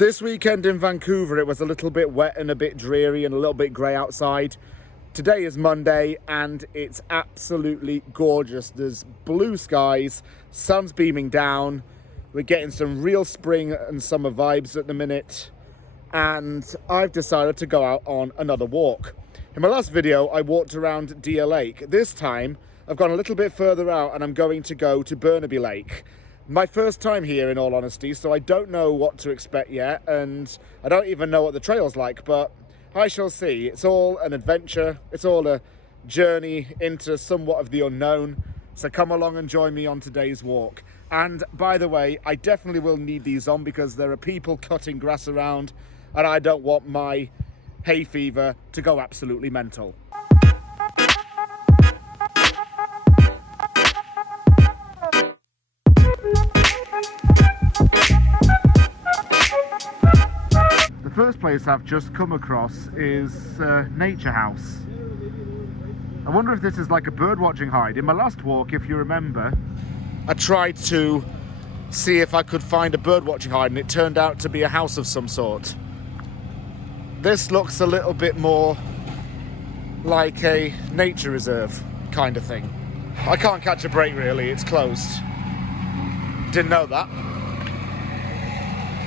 This weekend in Vancouver, it was a little bit wet and a bit dreary and a little bit grey outside. Today is Monday and it's absolutely gorgeous. There's blue skies, sun's beaming down. We're getting some real spring and summer vibes at the minute. And I've decided to go out on another walk. In my last video, I walked around Deer Lake. This time, I've gone a little bit further out and I'm going to go to Burnaby Lake. My first time here, in all honesty, so I don't know what to expect yet, and I don't even know what the trail's like, but I shall see. It's all an adventure. It's all a journey into somewhat of the unknown. So come along and join me on today's walk. And by the way, I definitely will need these on because there are people cutting grass around and I don't want my hay fever to go absolutely mental. The first place I've just come across is Nature House. I wonder if this is like a bird watching hide. In my last walk, if you remember, I tried to see if I could find a bird watching hide and it turned out to be a house of some sort. This looks a little bit more like a nature reserve kind of thing. I can't catch a break really, it's closed. Didn't know that.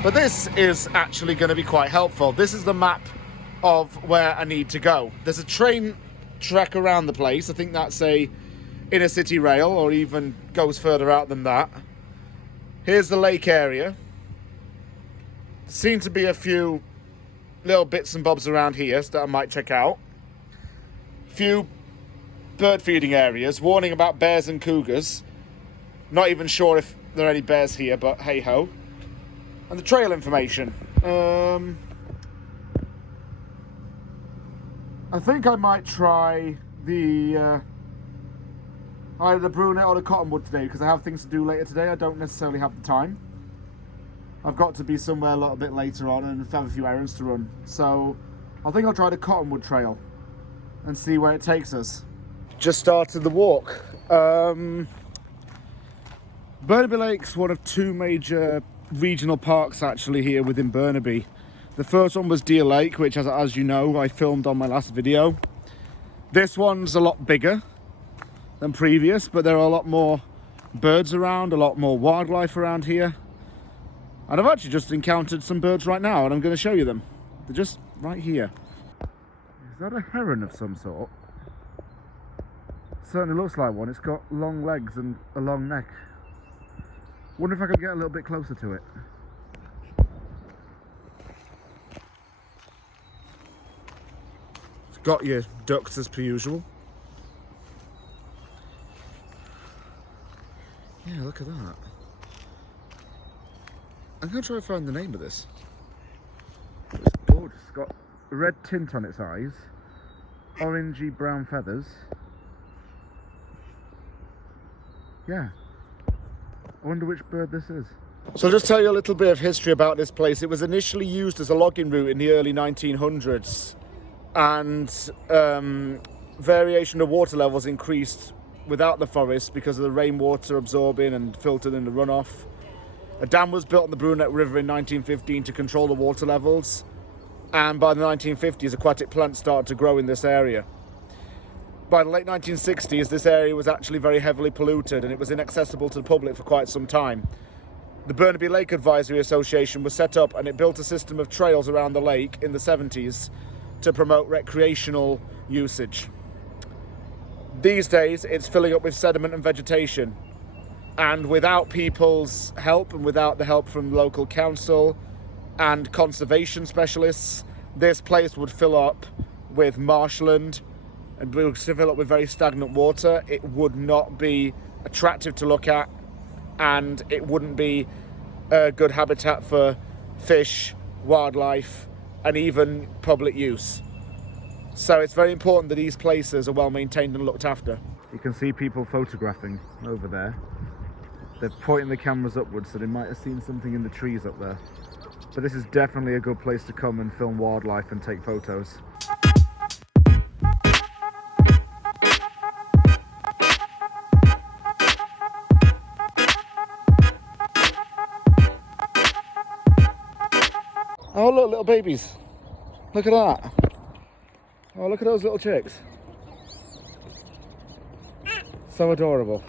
But this is actually going to be quite helpful. This is the map of where I need to go. There's a train track around the place. I think that's a inner city rail or even goes further out than that. Here's the lake area. Seem to be a few little bits and bobs around here that I might check out. Few bird feeding areas. Warning about bears and cougars. Not even sure if there are any bears here, but hey ho. And the trail information. I think I might try the either the brunette or the cottonwood today because I have things to do later today. I don't necessarily have the time. I've got to be somewhere a little bit later on and have a few errands to run. So I think I'll try the cottonwood trail and see where it takes us. Just started the walk. Burnaby Lake's one of two major regional parks actually here within Burnaby. The first one was Deer Lake, which as you know I filmed on my last video. This one's a lot bigger than previous, but there are a lot more birds around, a lot more wildlife around here. And I've actually just encountered some birds right now and I'm going to show you them. They're just right here. Is that a heron of some sort? Certainly looks like one. It's got long legs and a long neck. Wonder if I could get a little bit closer to it. It's got your ducks as per usual. Yeah, look at that. I'm going to try and find the name of this. It's gorgeous. It's got a red tint on its eyes, orangey brown feathers. Yeah. I wonder which bird this is. So I'll just tell you a little bit of history about this place. It was initially used as a logging route in the early 1900s and variation of water levels increased without the forest because of the rainwater absorbing and filtered in the runoff. A dam was built on the Burnaby River in 1915 to control the water levels, and by the 1950s aquatic plants started to grow in this area. By the late 1960s, this area was actually very heavily polluted and it was inaccessible to the public for quite some time. The Burnaby Lake Advisory Association was set up and it built a system of trails around the lake in the 70s to promote recreational usage. These days, it's filling up with sediment and vegetation. And without people's help and without the help from local council and conservation specialists, this place would fill up with marshland and we would fill up with very stagnant water. It would not be attractive to look at and it wouldn't be a good habitat for fish, wildlife and even public use. So it's very important that these places are well maintained and looked after. You can see people photographing over there. They're pointing the cameras upwards so they might have seen something in the trees up there. But this is definitely a good place to come and film wildlife and take photos. Oh look, little babies. Look at that. Oh, look at those little chicks. So adorable.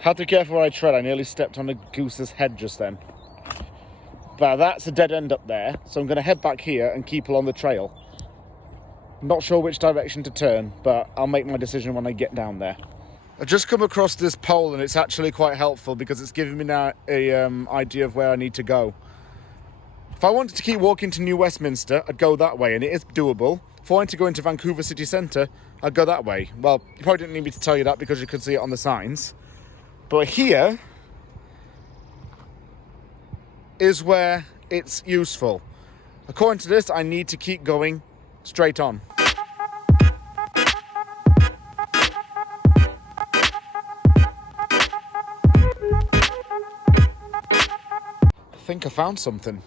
Had to be careful where I tread. I nearly stepped on a goose's head just then. But that's a dead end up there, so I'm going to head back here and keep along the trail. Not sure which direction to turn, but I'll make my decision when I get down there. I've just come across this pole and it's actually quite helpful because it's giving me now an idea of where I need to go. If I wanted to keep walking to New Westminster, I'd go that way, and it is doable. If I wanted to go into Vancouver city centre, I'd go that way. Well, you probably didn't need me to tell you that because you could see it on the signs. But here is where it's useful. According to this, I need to keep going straight on. I think I found something.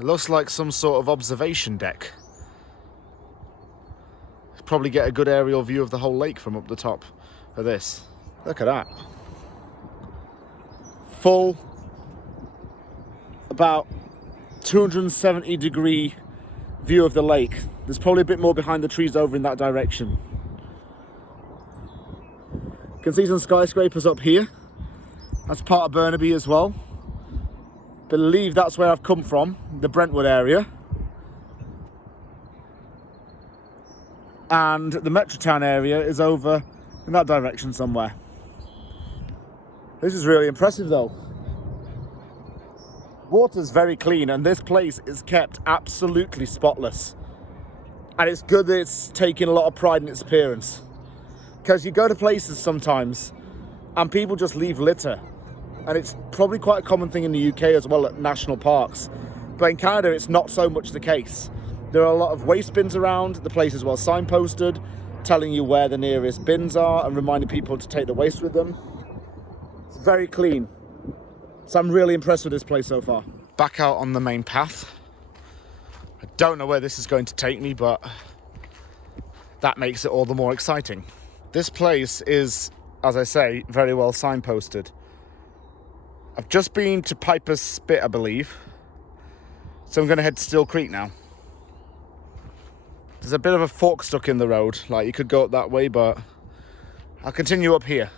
It looks like some sort of observation deck. Probably get a good aerial view of the whole lake from up the top of this. Look at that. Full, about 270-degree view of the lake. There's probably a bit more behind the trees over in that direction. You can see some skyscrapers up here. That's part of Burnaby as well. Believe that's where I've come from, the Brentwood area. And the Metrotown area is over in that direction somewhere. This is really impressive though. Water's very clean and this place is kept absolutely spotless. And it's good that it's taking a lot of pride in its appearance. Because you go to places sometimes and people just leave litter. And it's probably quite a common thing in the UK as well at national parks. But in Canada it's not so much the case. There are a lot of waste bins around, the place is well signposted, telling you where the nearest bins are and reminding people to take the waste with them. It's very clean. So I'm really impressed with this place so far. Back out on the main path. I don't know where this is going to take me, but that makes it all the more exciting. This place is, as I say, very well signposted. I've just been to Piper's Spit, I believe. So I'm going to head to Still Creek now. There's a bit of a fork stuck in the road, like you could go up that way, but I'll continue up here.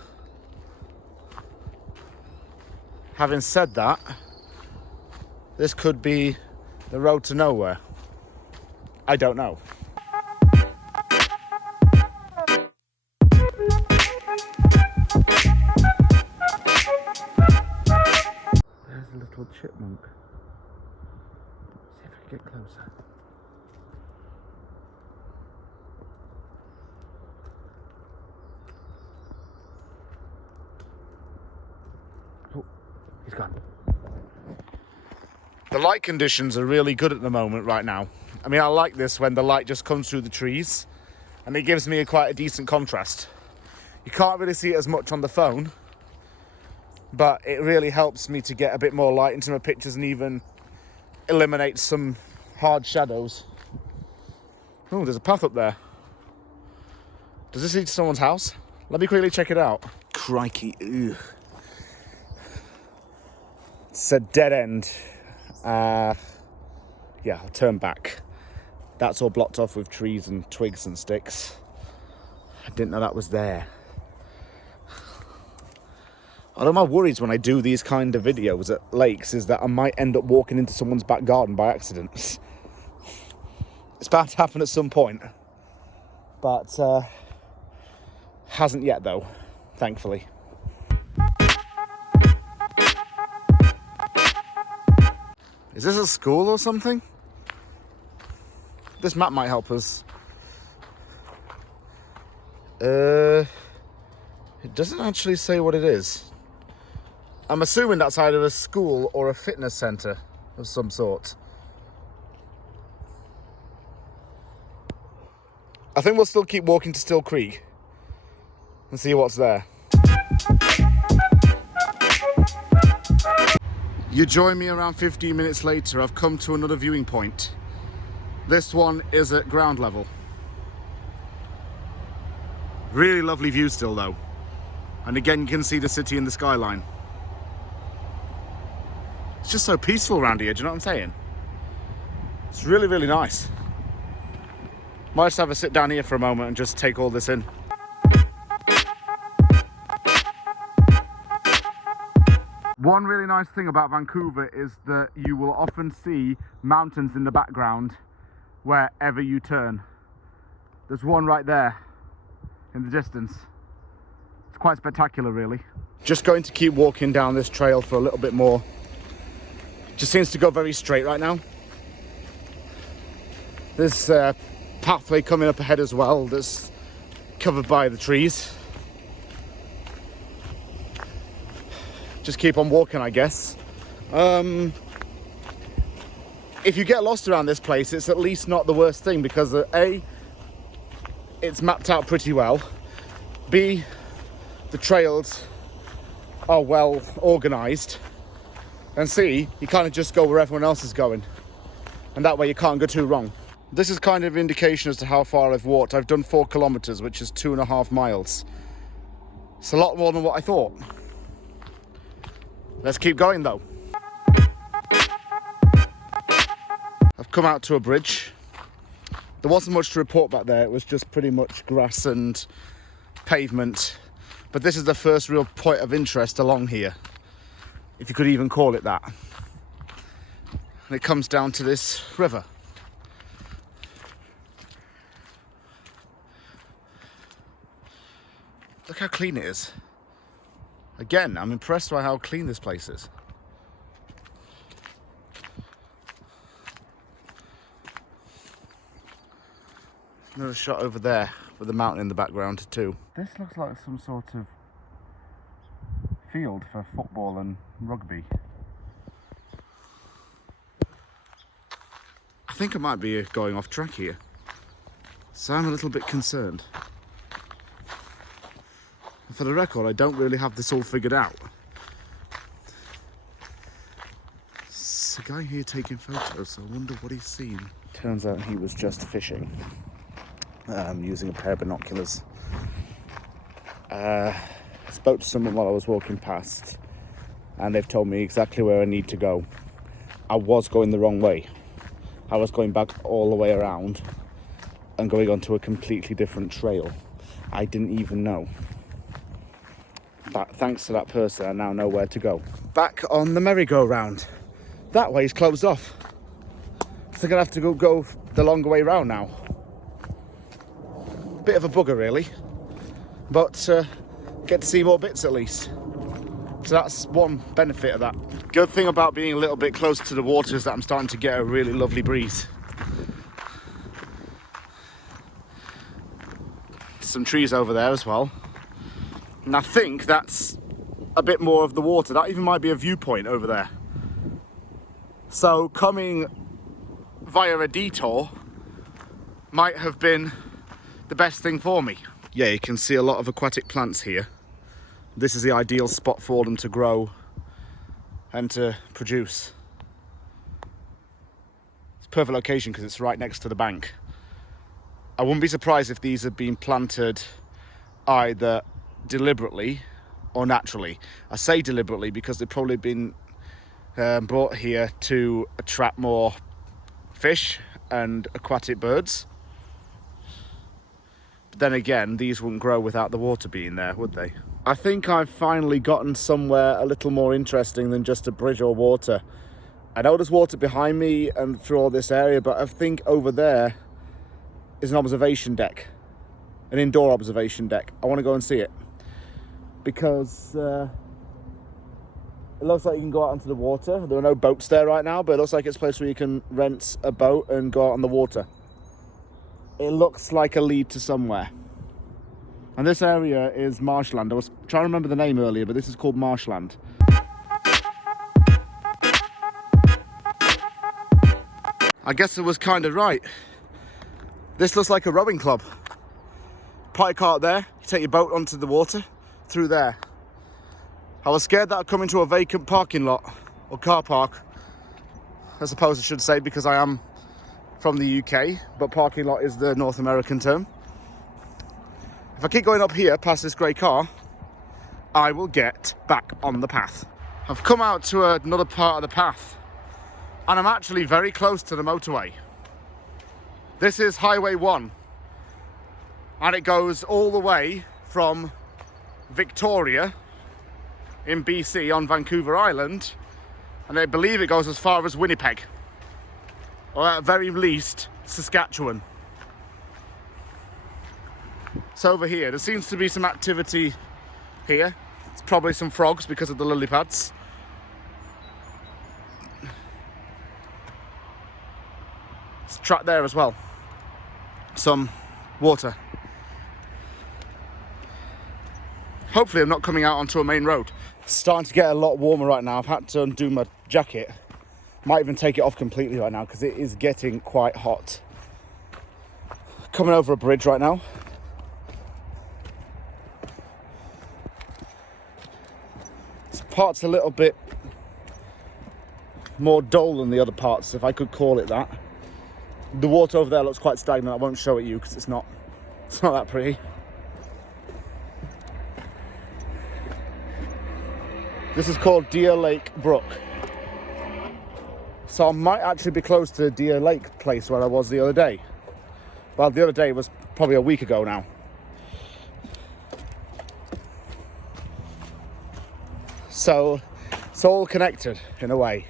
Having said that, this could be the road to nowhere. I don't know. There's a little chipmunk. See if I can get closer. He's gone. The light conditions are really good at the moment right now. I mean, I like this when the light just comes through the trees and it gives me quite a decent contrast. You can't really see it as much on the phone, but it really helps me to get a bit more light into my pictures and even eliminate some hard shadows. Oh, there's a path up there. Does this lead to someone's house? Let me quickly check it out. Crikey, ew. It's a dead end. Yeah, I'll turn back. That's all blocked off with trees and twigs and sticks. I didn't know that was there. One of my worries when I do these kind of videos at lakes is that I might end up walking into someone's back garden by accident. It's bound to happen at some point. But hasn't yet though, thankfully. Is this a school or something? This map might help us. It doesn't actually say what it is. I'm assuming that's either a school or a fitness centre of some sort. I think we'll still keep walking to Still Creek and see what's there. You join me around 15 minutes later. I've come to another viewing point. This one is at ground level. Really lovely view still though. And again, you can see the city in the skyline. It's just so peaceful around here, do you know what I'm saying? It's really, really nice. Might just have a sit down here for a moment and just take all this in. One really nice thing about Vancouver is that you will often see mountains in the background wherever you turn. There's one right there in the distance. It's quite spectacular, really. Just going to keep walking down this trail for a little bit more. Just seems to go very straight right now. There's a pathway coming up ahead as well that's covered by the trees. Just keep on walking, I guess. If you get lost around this place, it's at least not the worst thing, because A, it's mapped out pretty well. B, the trails are well organised. And C, you kind of just go where everyone else is going. And that way you can't go too wrong. This is kind of an indication as to how far I've walked. I've done 4 kilometres, which is 2.5 miles. It's a lot more than what I thought. Let's keep going though. I've come out to a bridge. There wasn't much to report back there. It was just pretty much grass and pavement. But this is the first real point of interest along here, if you could even call it that. And it comes down to this river. Look how clean it is. Again, I'm impressed by how clean this place is. Another shot over there with the mountain in the background too. This looks like some sort of field for football and rugby. I think I might be going off track here, so I'm a little bit concerned. For the record, I don't really have this all figured out. There's a guy here taking photos, so I wonder what he's seen. Turns out he was just fishing, using a pair of binoculars. I spoke to someone while I was walking past, and they've told me exactly where I need to go. I was going the wrong way. I was going back all the way around and going onto a completely different trail. I didn't even know. But thanks to that person, I now know where to go. Back on the merry-go-round. That way's closed off. So I'm gonna have to go the longer way round now. Bit of a bugger, really. But get to see more bits at least. So that's one benefit of that. Good thing about being a little bit closer to the water is that I'm starting to get a really lovely breeze. Some trees over there as well. And I think that's a bit more of the water. That even might be a viewpoint over there. So coming via a detour might have been the best thing for me. Yeah, you can see a lot of aquatic plants here. This is the ideal spot for them to grow and to produce. It's a perfect location because it's right next to the bank. I wouldn't be surprised if these had been planted either deliberately or naturally. I say deliberately because they've probably been brought here to attract more fish and aquatic birds. But then again, these wouldn't grow without the water being there, would they? I think I've finally gotten somewhere a little more interesting than just a bridge or water. I know there's water behind me and through all this area, but I think over there is an observation deck, an indoor observation deck. I want to go and see it because it looks like you can go out onto the water. There are no boats there right now, but it looks like it's a place where you can rent a boat and go out on the water. It looks like a lead to somewhere. And this area is marshland. I was trying to remember the name earlier, but this is called marshland. I guess it was kind of right. This looks like a rowing club. Park your car there, you take your boat onto the water, through there. I was scared that I'd come into a vacant parking lot, or car park, I suppose I should say, because I am from the UK, but parking lot is the North American term. If I keep going up here past this grey car, I will get back on the path. I've come out to another part of the path and I'm actually very close to the motorway. This is Highway 1 and it goes all the way from Victoria in BC on Vancouver Island, and I believe it goes as far as Winnipeg, or at very least Saskatchewan. So over here, there seems to be some activity here. It's probably some frogs because of the lily pads. It's a track there as well. Some water. Hopefully I'm not coming out onto a main road. It's starting to get a lot warmer right now. I've had to undo my jacket. Might even take it off completely right now because it is getting quite hot. Coming over a bridge right now. This part's a little bit more dull than the other parts, if I could call it that. The water over there looks quite stagnant. I won't show it you because it's not that pretty. This is called Deer Lake Brook. So I might actually be close to Deer Lake place where I was the other day. Well, the other day was probably a week ago now. So it's all connected in a way.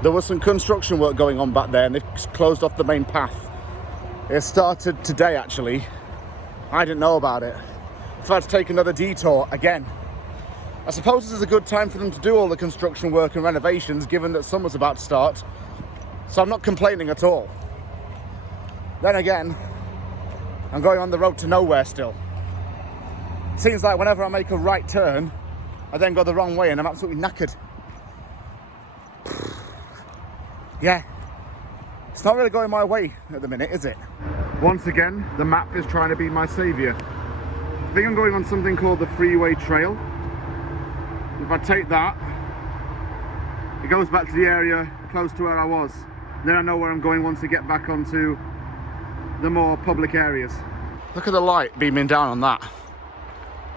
There was some construction work going on back there and they've closed off the main path. It started today actually. I didn't know about it. I've had to take another detour again. I suppose this is a good time for them to do all the construction work and renovations given that summer's about to start. So I'm not complaining at all. Then again, I'm going on the road to nowhere still. Seems like whenever I make a right turn, I then go the wrong way and I'm absolutely knackered. Yeah, it's not really going my way at the minute, is it? Once again, the map is trying to be my saviour. I think I'm going on something called the Freeway Trail. If I take that, it goes back to the area close to where I was. Then I know where I'm going once I get back onto the more public areas. Look at the light beaming down on that.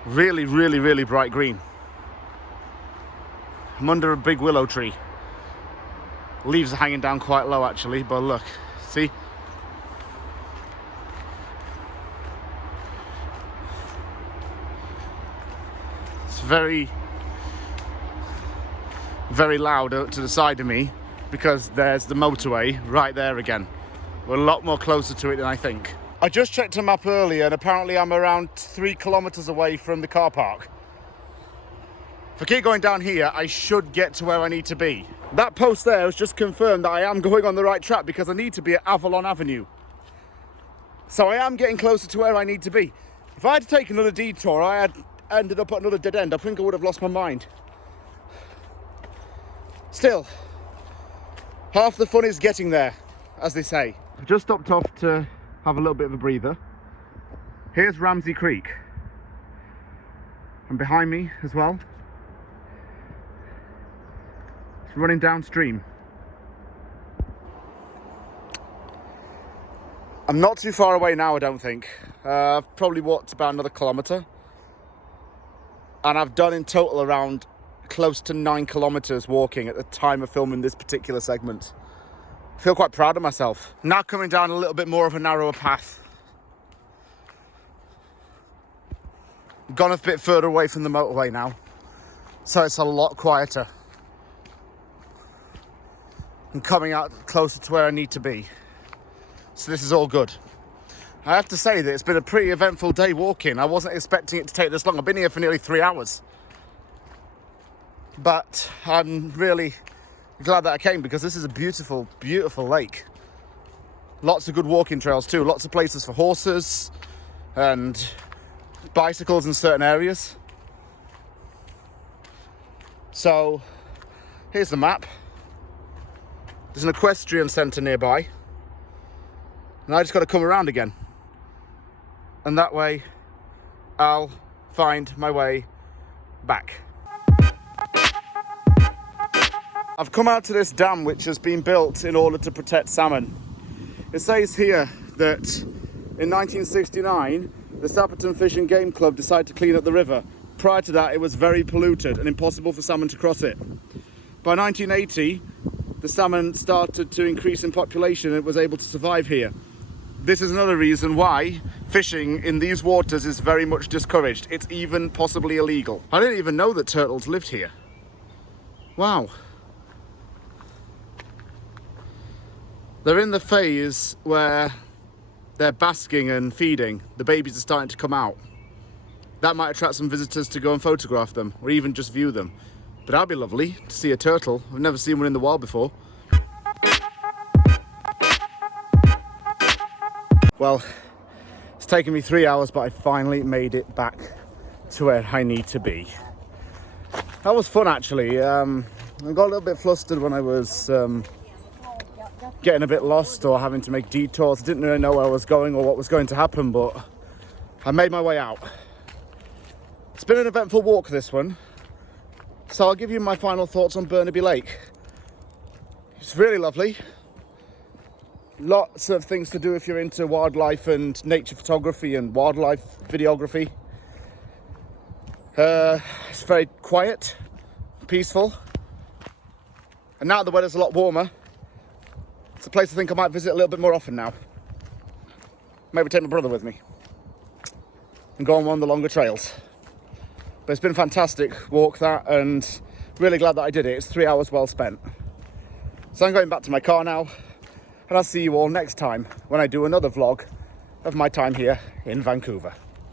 Really, really, really bright green. I'm under a big willow tree. Leaves are hanging down quite low actually, but look, see? It's very, very loud to the side of me because there's the motorway right there again. We're a lot more closer to it than I think. I just checked a map earlier and apparently I'm around 3 kilometers away from the car park. If I keep going down here, I should get to where I need to be. That post there has just confirmed that I am going on the right track because I need to be at Avalon Avenue. So I am getting closer to where I need to be. If I had to take another detour, I had ended up at another dead end, I think I would have lost my mind. Still, half the fun is getting there, as they say. I've just stopped off to have a little bit of a breather. Here's Ramsey Creek. And behind me as well, running downstream. I'm not too far away now, I don't think. I've probably walked about another kilometre. And I've done in total around close to 9 kilometres walking at the time of filming this particular segment. I feel quite proud of myself. Now coming down a little bit more of a narrower path. Gone a bit further away from the motorway now. So it's a lot quieter. And coming out closer to where I need to be. So this is all good. I have to say that it's been a pretty eventful day walking. I wasn't expecting it to take this long. I've been here for nearly 3 hours. But I'm really glad that I came because this is a beautiful, beautiful lake. Lots of good walking trails too. Lots of places for horses and bicycles in certain areas. So here's the map. There's an equestrian centre nearby. And I just got to come around again. And that way, I'll find my way back. I've come out to this dam which has been built in order to protect salmon. It says here that in 1969, the Sapperton Fish and Game Club decided to clean up the river. Prior to that, it was very polluted and impossible for salmon to cross it. By 1980, the salmon started to increase in population and it was able to survive here. This is another reason why fishing in these waters is very much discouraged. It's even possibly illegal. I didn't even know that turtles lived here. Wow. They're in the phase where they're basking and feeding. The babies are starting to come out. That might attract some visitors to go and photograph them or even just view them. But that'd be lovely to see a turtle. I've never seen one in the wild before. Well, it's taken me 3 hours, but I finally made it back to where I need to be. That was fun, actually. I got a little bit flustered when I was getting a bit lost or having to make detours. I didn't really know where I was going or what was going to happen, but I made my way out. It's been an eventful walk, this one. So I'll give you my final thoughts on Burnaby Lake. It's really lovely. Lots of things to do if you're into wildlife and nature photography and wildlife videography. It's very quiet, peaceful. And now the weather's a lot warmer, it's a place I think I might visit a little bit more often now. Maybe take my brother with me and go on one of the longer trails. But it's been a fantastic walk, that, and really glad that I did it. It's 3 hours well spent. So I'm going back to my car now, and I'll see you all next time when I do another vlog of my time here in Vancouver.